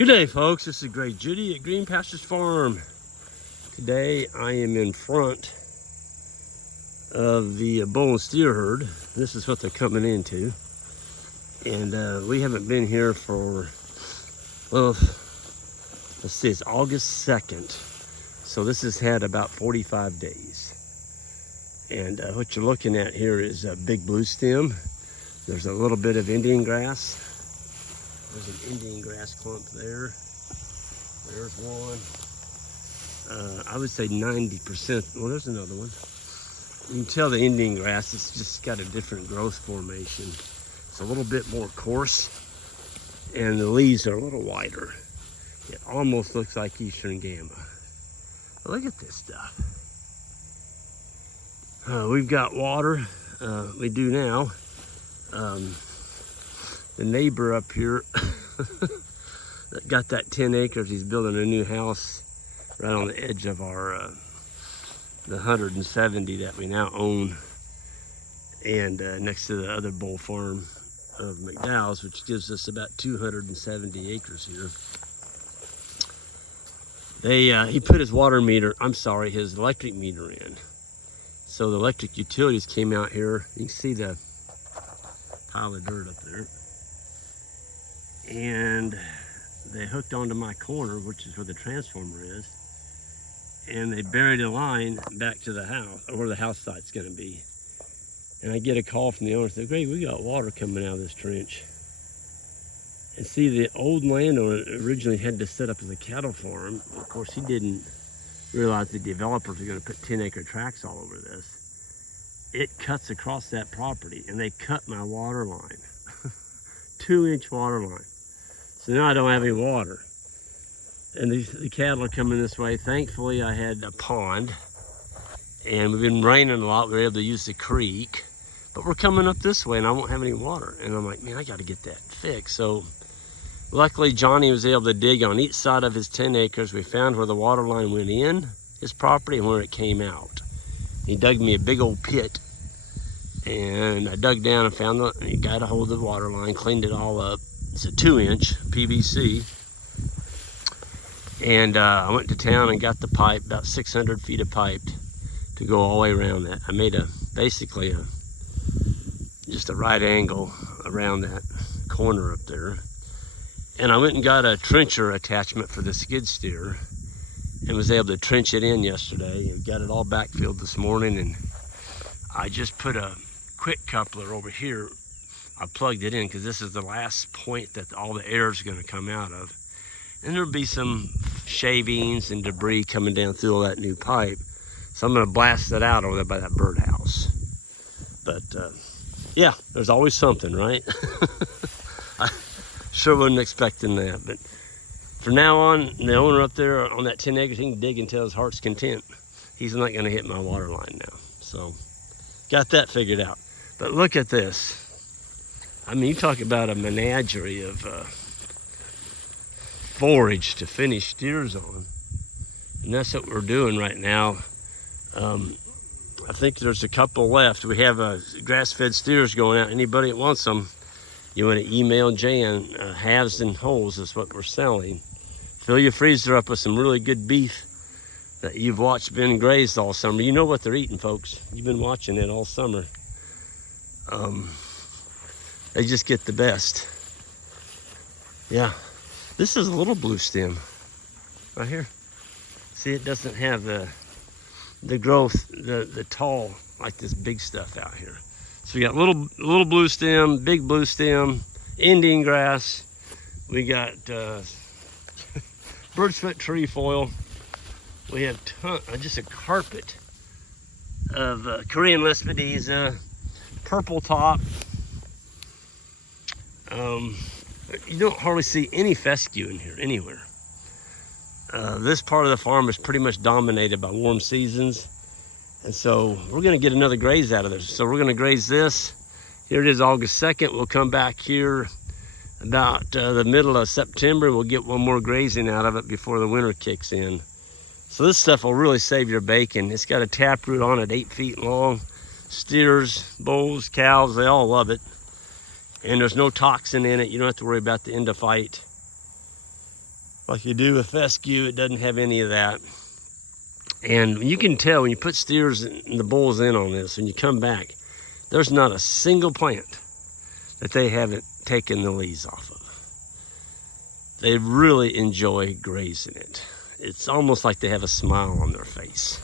Good day, folks. This is Greg Judy at Green Pastures Farm. Today I am in front of the bull and steer herd. This is what they're coming into. And we haven't been here for, well, let's see, it's August 2nd. So this has had about 45 days. And what you're looking at here is a big blue stem. There's a little bit of Indian grass. There's an Indian grass clump there. There's one. I would say 90%. Well, there's another one. You can tell the Indian grass, it's just got a different growth formation. It's a little bit more coarse, and the leaves are a little wider. It almost looks like Eastern Gamma. But look at this stuff. We've got water. We do now. The neighbor up here that got that 10 acres, he's building a new house right on the edge of our the 170 that we now own, and next to the other bull farm of McDowell's, which gives us about 270 acres here. He put his his electric meter in. So the electric utilities came out here. You can see the pile of dirt up there. And they hooked onto my corner, which is where the transformer is, and they buried a line back to the house, or where the house site's gonna be. And I get a call from the owner, said, "Greg, we got water coming out of this trench." And see, the old landowner originally had to set up as a cattle farm. Of course, he didn't realize the developers were gonna put 10-acre tracts all over this. It cuts across that property, and they cut my water line. 2-inch water line. So now I don't have any water. And the cattle are coming this way. Thankfully, I had a pond, and we've been raining a lot. We were able to use the creek, but we're coming up this way and I won't have any water. And I'm like, man, I got to get that fixed. So luckily, Johnny was able to dig on each side of his 10 acres. We found where the water line went in his property and where it came out. He dug me a big old pit, and I dug down and found he got a hold of the water line, cleaned it all up. It's a 2-inch PVC. And I went to town and got the pipe, about 600 feet of pipe to go all the way around that. I made basically just a right angle around that corner up there. And I went and got a trencher attachment for the skid steer and was able to trench it in yesterday, and got it all backfilled this morning. And I just put a quick coupler over here. I plugged it in because this is the last point that all the air is going to come out of. And there'll be some shavings and debris coming down through all that new pipe. So I'm going to blast that out over there by that birdhouse. But yeah, there's always something, right? I sure wasn't expecting that. But from now on, the owner up there on that 10 acres, he can dig until his heart's content. He's not going to hit my water line now. So got that figured out. But look at this. I mean, you talk about a menagerie of forage to finish steers on. And that's what we're doing right now. I think there's a couple left. We have grass-fed steers going out. Anybody that wants them, you want to email Jan. Halves and wholes is what we're selling. Fill your freezer up with some really good beef that you've watched been grazed all summer. You know what they're eating, folks. You've been watching it all summer. They just get the best. Yeah, this is a little blue stem right here. See, it doesn't have the growth, the tall, like this big stuff out here. So we got little blue stem, big blue stem, Indian grass. We got bird's foot trefoil. We have just a carpet of Korean Lespedeza, purple top. You don't hardly see any fescue in here anywhere. This part of the farm is pretty much dominated by warm seasons, and so we're going to get another graze out of this. So we're going to graze this. Here it is, August 2nd. We'll come back here about the middle of September. We'll get one more grazing out of it before the winter kicks in. So this stuff will really save your bacon. It's got a taproot on it 8 feet long. Steers, bulls, cows, they all love it. And there's no toxin in it. You don't have to worry about the end of fight. like you do with fescue. It doesn't have any of that. And you can tell when you put steers and the bulls in on this, when you come back, there's not a single plant that they haven't taken the leaves off of. They really enjoy grazing it. It's almost like they have a smile on their face.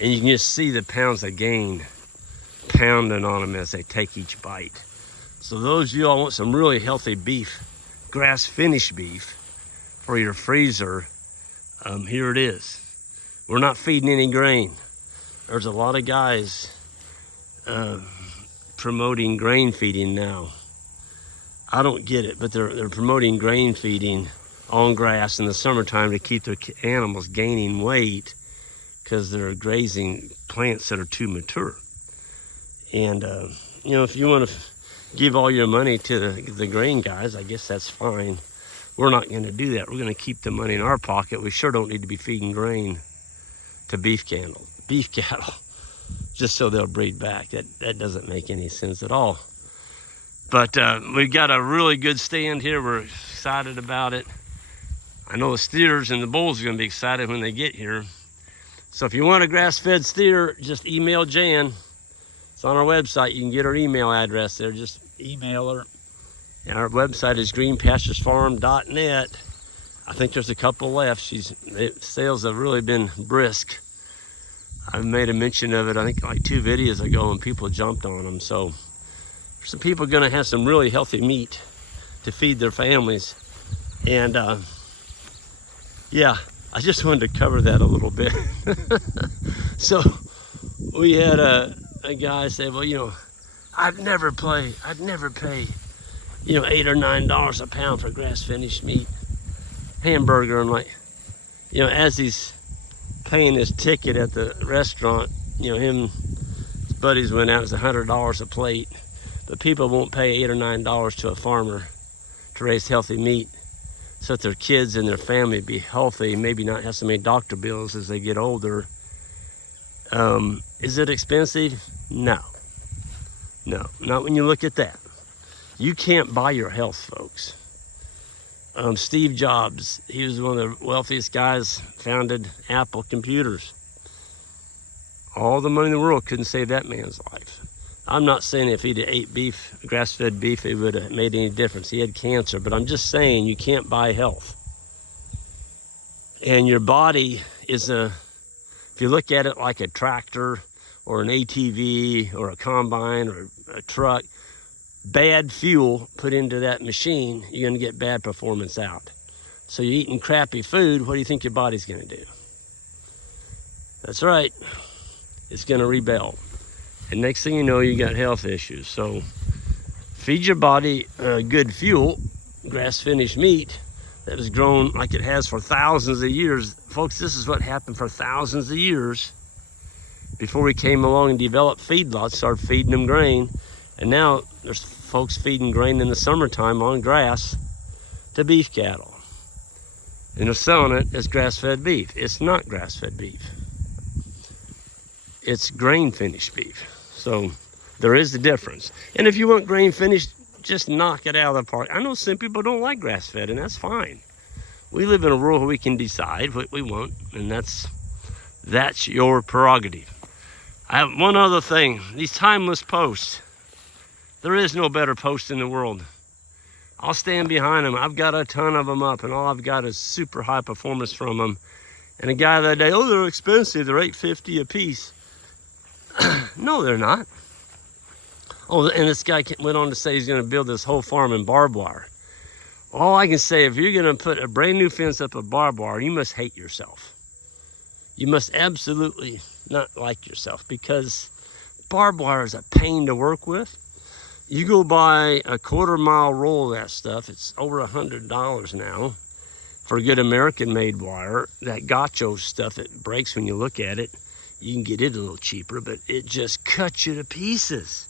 And you can just see the pounds they gain pounding on them as they take each bite. So those of you all want some really healthy beef, grass finished beef for your freezer, here it is. We're not feeding any grain. There's a lot of guys promoting grain feeding now. I don't get it, but they're promoting grain feeding on grass in the summertime to keep their animals gaining weight because they're grazing plants that are too mature. And you know, if you want to give all your money to the grain guys, I guess that's fine. We're not going to do that. We're going to keep the money in our pocket. We sure don't need to be feeding grain to beef cattle, just so they'll breed back. That doesn't make any sense at all. But we've got a really good stand here. We're excited about it. I know the steers and the bulls are going to be excited when they get here. So if you want a grass-fed steer, just email Jan. It's on our website. You can get her email address there. Just email her. And our website is greenpasturesfarm.net. I think there's a couple left. Sales have really been brisk. I made a mention of it, I think like 2 videos ago, and people jumped on them. So some people are going to have some really healthy meat to feed their families. And yeah, I just wanted to cover that a little bit. So we had a guy say, well, you know, I'd never pay, you know, $8 or $9 a pound for grass finished meat hamburger. I'm like, you know, as he's paying his ticket at the restaurant, you know, his buddies went out, it was $100 a plate. But people won't pay $8 or $9 to a farmer to raise healthy meat so that their kids and their family be healthy, maybe not have so many doctor bills as they get older. Is it expensive? No, not when you look at that. You can't buy your health, folks. Steve Jobs, he was one of the wealthiest guys, founded Apple Computers. All the money in the world couldn't save that man's life. I'm not saying if he'd ate beef, grass-fed beef, it would have made any difference. He had cancer, but I'm just saying you can't buy health. And your body is if you look at it like a tractor or an ATV or a combine or a truck, bad fuel put into that machine, you're going to get bad performance out. So you're eating crappy food, what do you think your body's going to do? That's right, it's going to rebel. And next thing you know, you got health issues. So feed your body good fuel, grass-finished meat that has grown like it has for thousands of years. Folks, this is what happened for thousands of years before we came along and developed feedlots, started feeding them grain. And now there's folks feeding grain in the summertime on grass to beef cattle. And they're selling it as grass-fed beef. It's not grass-fed beef. It's grain-finished beef. So there is a difference. And if you want grain-finished, just knock it out of the park. I know some people don't like grass-fed, and that's fine. We live in a world where we can decide what we want, and that's your prerogative. I have one other thing. These timeless posts. There is no better post in the world. I'll stand behind them. I've got a ton of them up, and all I've got is super high performance from them. And a guy that day, oh, they're expensive. They're $8.50 a piece. No, they're not. Oh, and this guy went on to say he's going to build this whole farm in barbed wire. All I can say, if you're going to put a brand new fence up of barbed wire, you must hate yourself. You must absolutely not like yourself, because barbed wire is a pain to work with. You go buy a quarter-mile roll of that stuff, it's over $100 now for a good American-made wire. That gacho stuff, it breaks when you look at it. You can get it a little cheaper, but it just cuts you to pieces.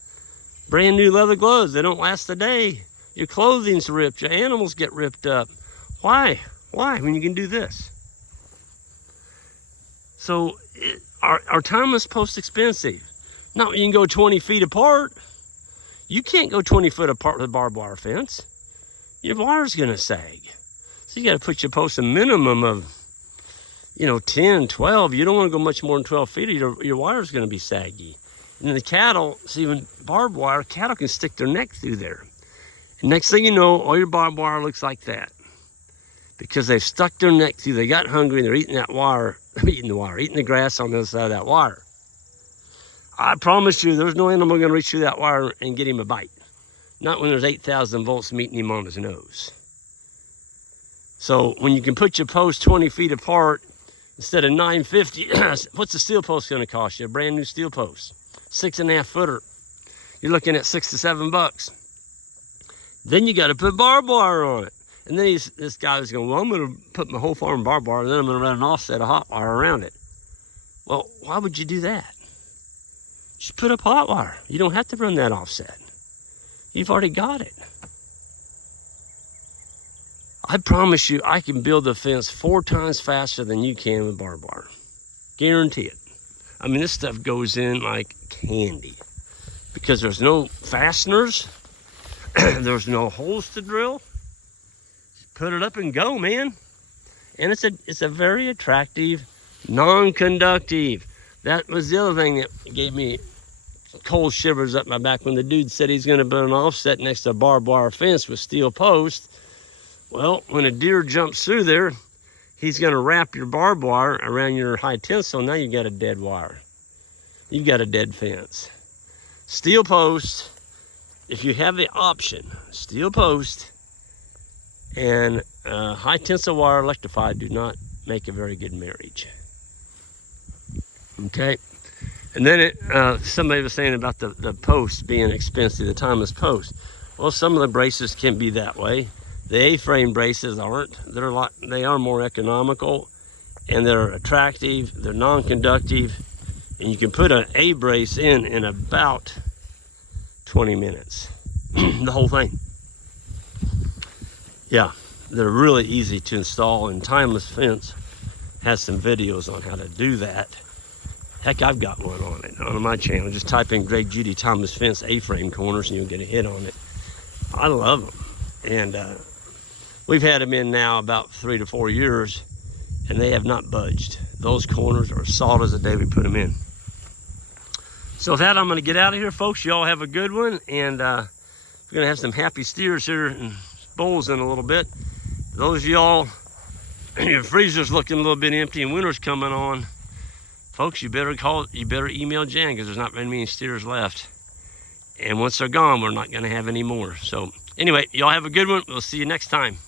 Brand new leather gloves, they don't last a day. Your clothing's ripped, your animals get ripped up. Why? Why, when you can do this? So, our timeless post expensive. Not when you can go 20 feet apart. You can't go 20 foot apart with a barbed wire fence. Your wire's gonna sag. So you got to put your post a minimum of, 10, 12. You don't want to go much more than 12 feet or your wire's going to be saggy. And the cattle, see, when barbed wire, cattle can stick their neck through there. And next thing you know, all your barbed wire looks like that. Because they've stuck their neck through, they got hungry, and they're eating that wire, eating the grass on the other side of that wire. I promise you, there's no animal going to reach through that wire and get him a bite. Not when there's 8,000 volts meeting him on his nose. So when you can put your posts 20 feet apart instead of 950, what's the steel post going to cost you? A brand new steel post, 6.5 footer. You're looking at $6 to $7. Then you got to put barbed wire on it. And then this guy was going, well, I'm going to put my whole farm barbed wire, and then I'm going to run an offset of hot wire around it. Well, why would you do that? Just put up hot wire. You don't have to run that offset. You've already got it. I promise you, I can build a fence 4 times faster than you can with barbed wire. Guarantee it. I mean, this stuff goes in like candy because there's no fasteners. There's no holes to drill. Just put it up and go, man. And it's a very attractive, non-conductive. That was the other thing that gave me cold shivers up my back when the dude said he's going to put an offset next to a barbed wire fence with steel posts. Well, when a deer jumps through there, he's going to wrap your barbed wire around your high tensile. Now you got a dead wire. You've got a dead fence. Steel post, if you have the option, steel post and high tensile wire electrified do not make a very good marriage. Okay. And then somebody was saying about the post being expensive, the timeless post. Well, some of the braces can be that way. The A-frame braces aren't. They are more economical, and they're attractive. They're non-conductive, and you can put an A brace in about 20 minutes. The whole thing. Yeah, they're really easy to install, and Timeless Fence has some videos on how to do that. Heck, I've got one on my channel. Just type in Greg Judy Timeless Fence A-frame corners and you'll get a hit on it. I love them. And we've had them in now about 3 to 4 years, and they have not budged. Those corners are solid as the day we put them in. So with that, I'm going to get out of here, folks. You all have a good one, and we're going to have some happy steers here and bulls in a little bit. Those of y'all, your freezer's looking a little bit empty and winter's coming on. Folks, you better email Jan, because there's not very many steers left. And once they're gone, we're not going to have any more. So anyway, y'all have a good one. We'll see you next time.